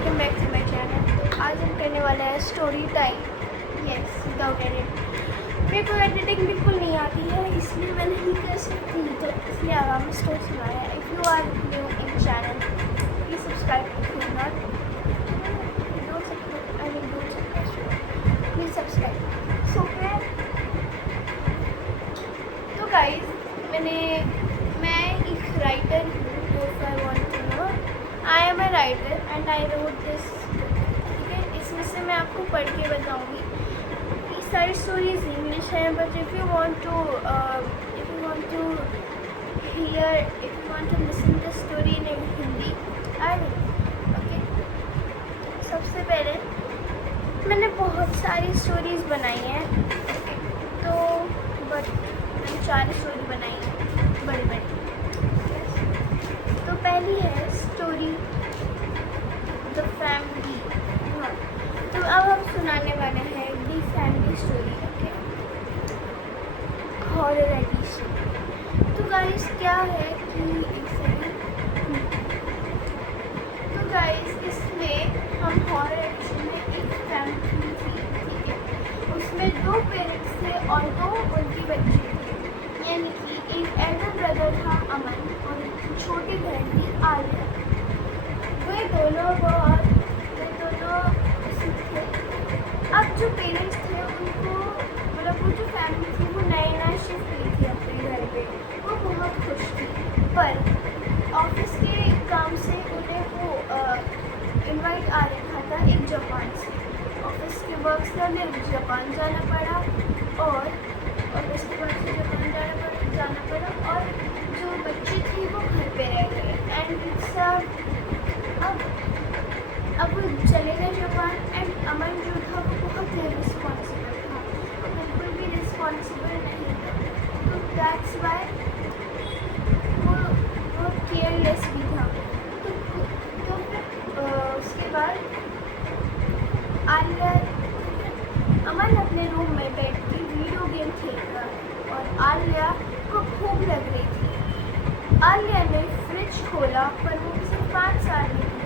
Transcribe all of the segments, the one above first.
Welcome back to my channel. तो आज हम करने वाला है story time. Yes, without edit. मेरे को एडिटिंग बिल्कुल नहीं आती है, इसलिए मैं नहीं कर सकती, तो इसलिए आराम में स्टोरी सुनाया है। If you are new in channel please subscribe if you not please subscribe. So तो गाइज मैं एक राइटर हूँ। If I want to know, I am a writer and I wrote this. ठीक है, इसमें से मैं आपको पढ़ के बताऊँगी। ये सारी स्टोरीज इंग्लिश हैं, but if you want to hear, if you want to listen the story in Hindi, I will. Okay, सबसे पहले मैंने बहुत सारी स्टोरीज़ बनाई हैं, तो बट मैंने 4 स्टोरी बनाई हैं बड़ी बड़ी। तो पहली है स्टोरी द फैमिली। हाँ, तो अब हम सुनाने वाले हैं the family story. Okay, horror edition. तो गाइस क्या है कि एक सेकंड। तो गाइस इसमें हम हॉरर एडिशन में एक फैमिली थी, ठीक है। उसमें 2 पेरेंट्स थे और 2 उनकी बच्चे थे, यानी कि एक एल्डर ब्रदर था अमन और एक छोटी बहन थी आलिया। वे दोनों इसमें थे। अब जो पेरेंट्स थे उनको, मतलब वो जो फैमिली थी वो नए शिफ्ट हुई थी अपने घर पे। वो बहुत खुश थी, पर ऑफिस के काम से उन्हें वो इनवाइट आ रखा था एक जापान से। ऑफिस के वर्क से उन्हें जापान जाना पड़ा और ऑफिस के वर्क से जापान जाना पड़ा और जो बच्चे थे वो घर पे रह गए। एंड सब अब वो चले गए जापान। एंड अमन जो था वो बहुत रिस्पॉन्सिबल था, वो बिल्कुल भी रिस्पॉन्सिबल नहीं था। तो दैट्स वाई वो बहुत केयरलेस भी था। तो फिर उसके बाद आलिया, अमन अपने रूम में बैठ के वीडियो गेम खेल रहा और आलिया को भूख लग रही थी। आलिया ने फ्रिज खोला, पर वो सिर्फ 5 साल में थी।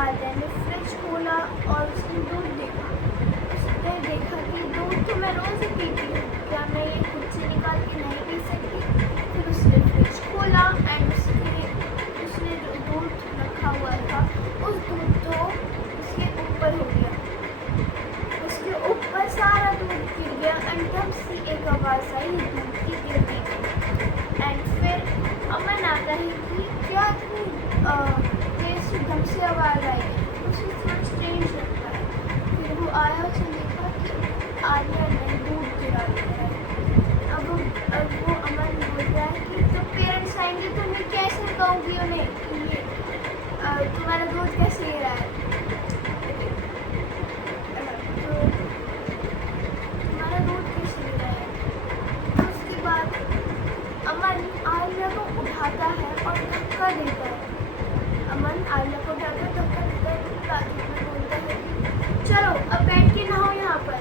आलिया ने फ्रिज खोला और उसने दूध देखा। उसने देखा कि दूध तो मैं रोज़ ही पीती हूँ, क्या मैं ये खुद से निकाल के नहीं पी सकती। फिर उसने फ्रिज खोला एंड उसने जो दूध रखा हुआ था उस दूध तो उसके ऊपर हो गया, उसके ऊपर सारा दूध गिर गया। एंड तब से एक आवाज़ आई, दूध की गिर गई। एंड फिर अमन आता है कि क्या इतनी ढंग से आवाज़ आई, उसे थोड़ा स्ट्रेंज लगता है। फिर वो आया, उसने देखा कि आलिया ने दूध गिरा दिया है। अब वो अमन बोल रहा है कि जब पेरेंट्स आएंगे तो मैं कैसे कहूँगी उन्हें कि ये तुम्हारा दूध कैसे गिरा है। तो तुम्हारा दूध कैसे गिरा है। तो उसके बाद अमन आलिया को उठाता है और धक्का देता है। अमन आलिया को उठाकर धक्का देता है, बोलता है कि चलो अब बैठ के नहाओ यहाँ पर।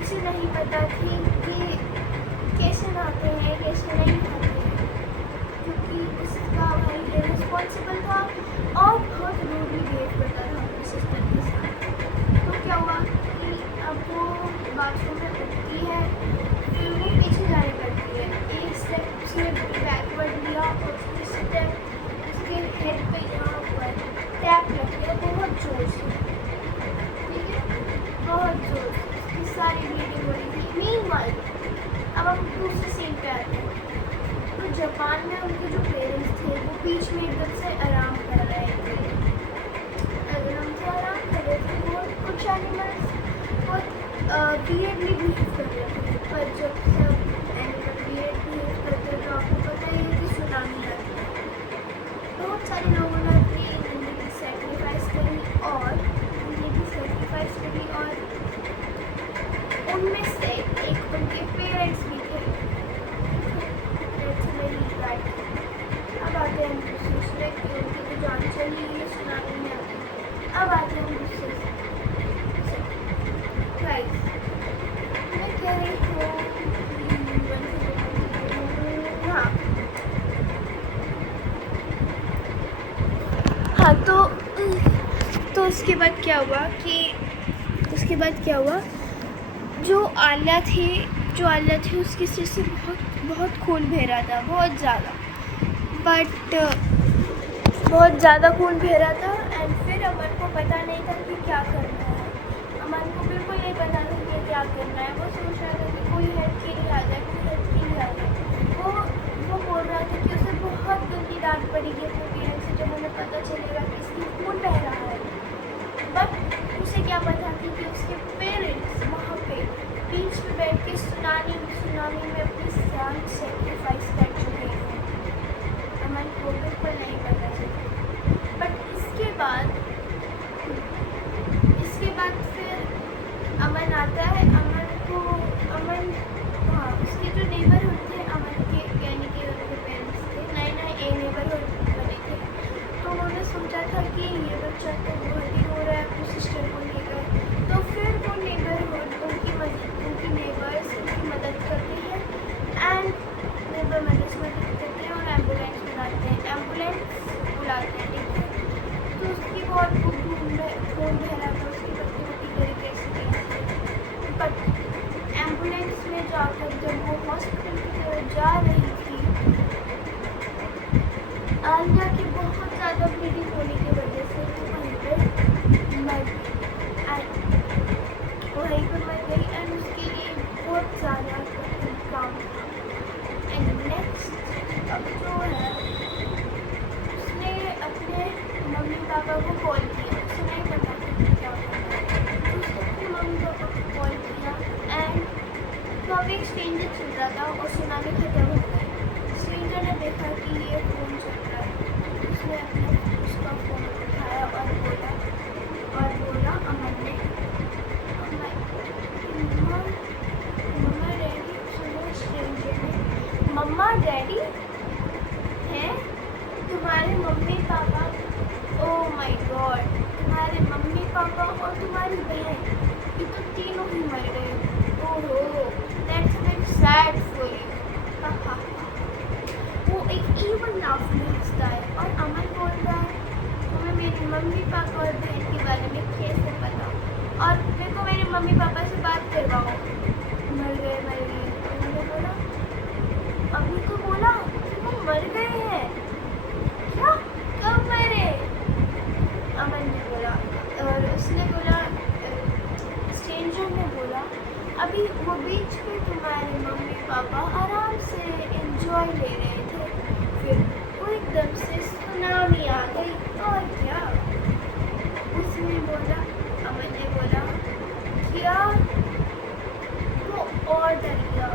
उसे नहीं पता थी कि कैसे नहाते हैं कैसे नहीं नहाते हैं, क्योंकि उसका भाई रिस्पॉन्सिबल था और बहुत रूडली बिहेव करता था अपनी सिस्टर के साथ। तो क्या हुआ कि अब वो बाथरूम में उठती है, फिर वो पीछे जाने लगती है। एक स्टेप उसने बैकवर्ड लिया और उसके स्टेप उसके हेड पे यहाँ पर टैप लग गया बहुत ज़ोर से, ठीक है, बहुत ज़ोर से। उसकी सारी ब्लीडिंग हो रही थी। मीनवाइल अब हम दूसरे सीन पे आते हैं। तो जापान में उनके जो पेरेंट्स थे वो बीच में एकदम से आराम कर रहे थे, वो कुछ एनिमल्स बहुत वियर्डली बिहेव कर रहे थे। पर जब सब एनिमल वियर्ड बिहेव करते तो आपको पता ही है कि सुनामी आती है। बहुत सारे लोगों ने अपनी ज़िंदगी सेक्रीफाइस करी और उनमें से एक उनके पेरेंट्स भी थे। अब आते हैं दूसरे कि उनकी तो जान चली गई, सुनामी में आती। अब आते हैं दूसरे से। गाइस, मैं कह रही हूँ, हाँ हाँ, तो उसके बाद क्या हुआ, जो आलिया थी उसके सिर से बहुत खून बह रहा था, बहुत ज़्यादा खून बह रहा था। एंड फिर अमन को पता नहीं था कि क्या करना है। अमन को बिल्कुल नहीं पता था कि क्या करना है। वो सोच रहा था कि कोई हेल्प के लिए आ जाए। वो बोल रहा था कि उसे बहुत गंदी डांट पड़ेगी अपने पेरेंट्स से जब उन्हें पता चलेगा कि इसकी खून बह रहा है। बट उसे क्या पता थी कि उसके पेरेंट्स वहाँ पे बीच में बैठ के सुनामी में अपनी जान सेक्रीफाइस कर चुके हैं। अमन को बिल्कुल नहीं पता चला। बट इसके बाद फिर अमन आता है। उसके जो नेबरहुड थे अमन के, यानी कि उनके पेरेंट्स थे, नए नेबरहुड बने थे। तो उन्होंने सोचा था कि ये बच्चा तो बहुत ही रो रहा है अपनी सिस्टर को लेकर। तो फिर वो नेबरहुड उनकी नेबर्स उनकी मदद करते हैं एंड नेबर मदद करते हैं और एम्बुलेंस बुलाते हैं, ठीक है। तो उसकी बहुत खून बह रहा था, उसकी बत्ती तरीके से। बट एम्बुलेंस में जाकर जब वो हॉस्पिटल की तरफ जा रही थी, आलिया की बहुत ज़्यादा ब्लीडिंग होने की वजह से वो वहीं पर मर गई एंड उसके लिए बहुत ज़्यादा कठिन काम था। एंड नेक्स्ट अब जो है, उसने अपने मम्मी पापा को कॉल किया। उसे नहीं पता था कि क्या करना है, तो उसने अपने मम्मी पापा को कॉल किया एंड तो अब एक स्ट्रेंजर चल रहा था और सुनामी खत्म हो गई। स्ट्रेंजर ने देखा कि ये फ़ोन चल रहा है। उसने उसका फ़ोन उठाया और बोला अमन ने, मम्मा डैडी हैं तुम्हारे mummy papa, oh my God, तुम्हारे मम्मी पापा और तुम्हारी बहन, ये तो तीनों ही मर गए। ओहो, that's very sad for you. वो एक इवन लाफ में हंसता है और अमन बोल रहा है तुम्हें मेरे मम्मी पापा और बहन के बारे में कैसे पता, और मेरे को मेरे मम्मी पापा से बात करवाओ। मर गए। उन्होंने बोला, अभी तो बोला कि वो मर गए हैं। क्या, कब मरे? अमन ने बोला, और उसने बोला, स्ट्रेंजर ने बोला, अभी वो बीच पे तुम्हारे मम्मी पापा आराम से एंजॉय ले रहे थे, फिर वो एकदम से सुनामी आ गई और क्या? उसने बोला, अमन ने बोला, क्या? वो और डर गया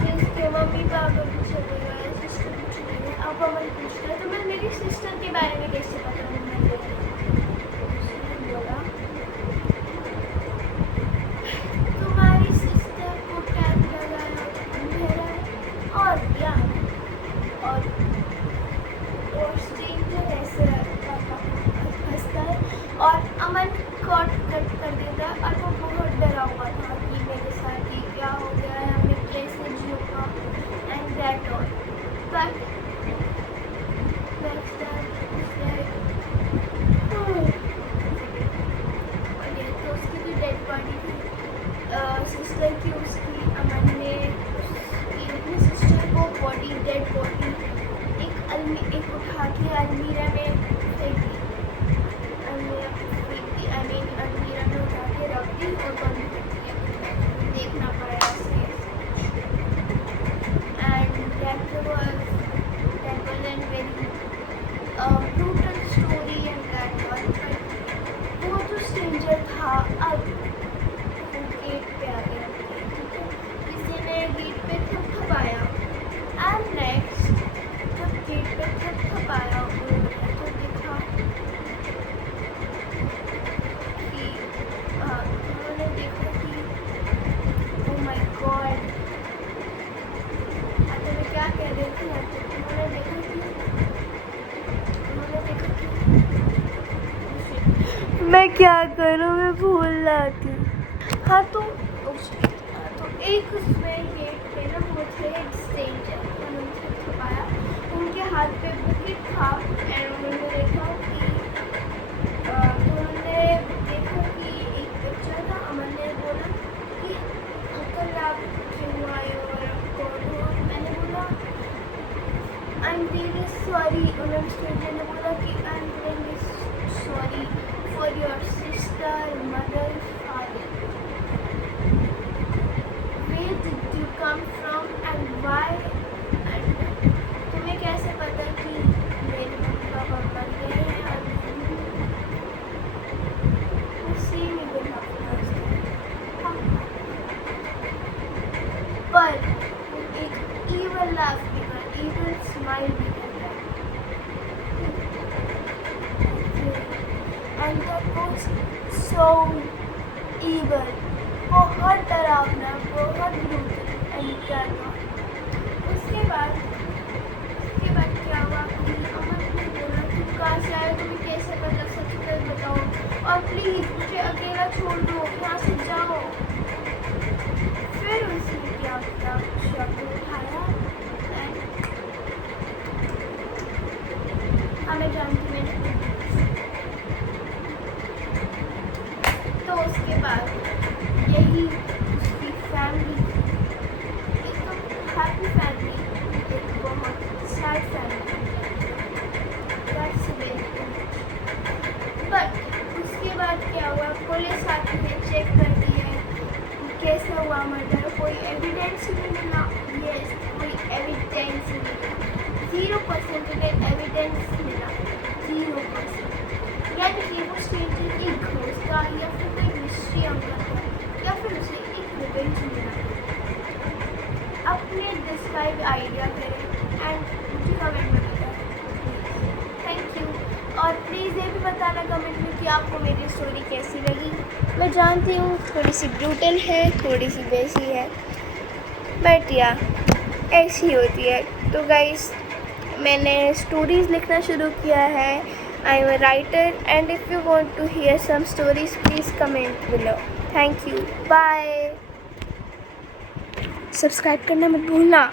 कि उसके मम्मी पापा भी चले गए, सिस्टर भी चले गए। अब अमन पूछता है तुम्हें मेरी सिस्टर के बारे में कैसे पता? उसने बोला, तुम्हारी सिस्टर को टैग लगाया मेरा और क्या? और स्ट्रेंजर ऐसे हंसता है और अमन कट कर देता है और वो बहुत डरा हुआ था कि मेरे साथ ये क्या हो गया है, मैं कैसे जीऊँगा एंड दैट ऑल। बट तो उसकी जो डेड बॉडी थी सिस्टर की, उसकी अमन ने अपनी सिस्टर को डेड बॉडी एक उठा के अलमीरा में फेंक दी। अलमीरा में उठा के रख दी और बंद कर दिया। देखना पड़ा ऐसे। And that was an very brutal story and that one. वो जो स्ट्रेंजर था अब गेट पे आ गया, ठीक है। किसी ने गेट पे थपथपाया एंड नेक्स्ट जब गेट पे थपथपाया तो देखा कि उन्होंने देखा कि ओह माय गॉड, तो मैं क्या कह रही थी, उन्होंने देखा कि मैं क्या करूँ, मैं भूल जाती। हाँ तो एक उसमें गेट पे ना मुझे एक स्ट्रेंजर उन्होंने छुपाया, उनके हाथ पे बुकेट था एंड उन्होंने देखा कि उन्होंने and that was so evil. बहुत डरावना, बहुत brutal and क्या था। उसके बाद क्या हुआ कि अमन ने बोला तुम कहाँ से आए, तुम्हें कैसे पता, सच कर बताओ और प्लीज़ मुझे अकेला छोड़ दो, यहाँ से जाओ। फिर उसने क्या किया, शव उठाया and हमें जानती मैंने। तो उसके बाद यही उसकी फैमिली, एक हैप्पी फैमिली, एक बहुत सैड फैमिली। बट उसके बाद क्या हुआ, पुलिस आती है, चेक करती है कैसे हुआ मर्डर, कोई एविडेंस नहीं मिला। यस, कोई एविडेंस नहीं मिला, 0% एविडेंस मिला, 0%। यानी कि वो स्ट्रेंजर की घोस्ट था या फिर कोई मिस्ट्री अंकल था या फिर उसे एक रिवेंज मिला। अपने डिस्क्राइब आइडिया करें एंड मुझे कमेंट में बताएं। Thank you. और प्लीज़ ये भी बताना कमेंट में कि आपको मेरी स्टोरी कैसी लगी। मैं जानती हूँ थोड़ी सी ब्रूटल है, थोड़ी सी वैसी है, बट या ऐसी होती है। तो गाइस, मैंने स्टोरीज़ लिखना शुरू किया है। I am a writer and if you want to hear some stories please comment below. Thank you, bye. Subscribe करना मत भूलना।